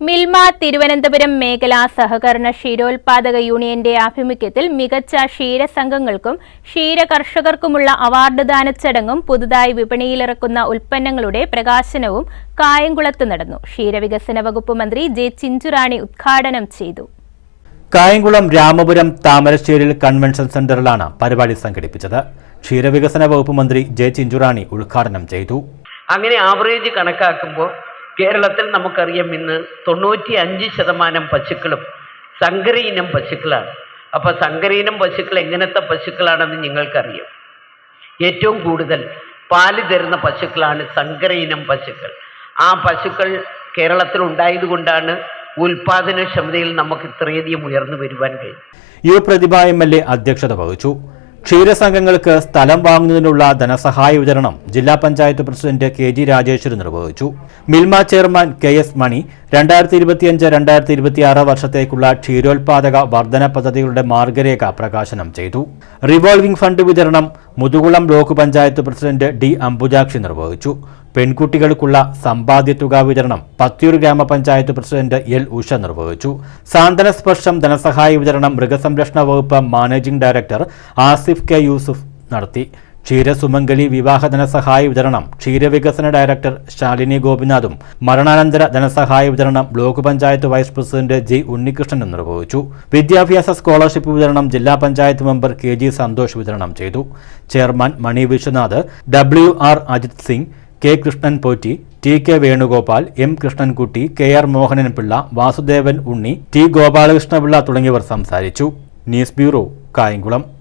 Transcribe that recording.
മിൽമ തിരുവനന്തപുരം മേഖലാ സഹകരണ ക്ഷീരോത്പാദക യൂണിയന്റെ ആഭിമുഖ്യത്തിൽ മികച്ച ക്ഷീരസംഘങ്ങൾക്കും ക്ഷീര കർഷകർക്കുമുള്ള അവാർഡ് ദാന ചടങ്ങും പുതുതായി വിപണിയിലിറക്കുന്ന ഉൽപ്പന്നങ്ങളുടെ പ്രകാശനവും കായംകുളത്ത് നടന്നു. ക്ഷീരവികസന വകുപ്പ് മന്ത്രി ജെ ചിഞ്ചുറാണി ഉദ്ഘാടനം ചെയ്തു. കായംകുളം രാമപുരം താമരശ്ശേരിൽ കൺവെൻഷൻ സെന്ററിലാണ് പരിപാടി സംഘടിപ്പിച്ചത്. ക്ഷീരവികസന വകുപ്പ് മന്ത്രി ജെ ചിഞ്ചുറാണി ഉദ്ഘാടനം ചെയ്തു. അങ്ങനെ ആവറേജ് കണക്കാക്കുമ്പോൾ കേരളത്തിൽ നമുക്കറിയാം ഇന്ന് തൊണ്ണൂറ്റി അഞ്ച് ശതമാനം പശുക്കളും സങ്കര ഇനം പശുക്കളാണ്. അപ്പോൾ സങ്കര ഇനം പശുക്കൾ എങ്ങനത്തെ പശുക്കളാണെന്ന് നിങ്ങൾക്കറിയാം. ഏറ്റവും കൂടുതൽ പാൽ തരുന്ന പശുക്കളാണ് സങ്കര ഇനം പശുക്കൾ. ആ പശുക്കൾ കേരളത്തിൽ ഉണ്ടായതുകൊണ്ടാണ് ഉൽപാദനക്ഷമതയിൽ നമുക്ക് ഇത്രയധികം ഉയർന്നു വരുവാൻ കഴിയും U Prathibha M L A അധ്യക്ഷത വഹിച്ചു. ക്ഷീരസംഘങ്ങൾക്ക് സ്ഥലം വാങ്ങുന്നതിനുള്ള ധനസഹായ വിതരണം ജില്ലാ panchayat president K G Rajeshwari നിർവഹിച്ചു. Milma chairman K S Mani രണ്ടായിരത്തി ഇരുപത്തിയഞ്ച് രണ്ടായിരത്തി ഇരുപത്തിയാറ് വർഷത്തേക്കുള്ള ക്ഷീരോത്പാദക വർധന പദ്ധതികളുടെ മാർഗരേഖ പ്രകാശനം ചെയ്തു. റിവോൾവിംഗ് ഫണ്ട് വിതരണം Muthukulam block panchayat president D Ambujakshi നിർവഹിച്ചു. പെൺകുട്ടികൾക്കുള്ള സമ്പാദ്യത്തുക വിതരണം പത്തിയൂർ ഗ്രാമപഞ്ചായത്ത് പ്രസിഡന്റ് എൽ ഉഷ നിർവഹിച്ചു. സാന്ത്വന സ്പർശം ധനസഹായ വിതരണം മൃഗസംരക്ഷണ വകുപ്പ് managing director Asif K Yusuf നടത്തി. ക്ഷീരസുമംഗലി വിവാഹ ധനസഹായ വിതരണം. ക്ഷീരവികസന ഡയറക്ടർ ശാലിനി ഗോപിനാഥും മരണാനന്തര ധനസഹായ വിതരണം block panchayat vice president G ഉണ്ണികൃഷ്ണനും നിർവഹിച്ചു. വിദ്യാഭ്യാസ സ്കോളർഷിപ്പ് വിതരണം ജില്ലാ panchayat member K G Santhosh വിതരണം ചെയ്തു. Chairman Mani Viswanath W R Ajith Singh K Krishnan Potti T K Venugopal M Krishnankutty K R Mohanan Pillai Vasudevan Unni T Gopalakrishnapillai തുടങ്ങിയവർ സംസാരിച്ചു. News bureau Kayamkulam.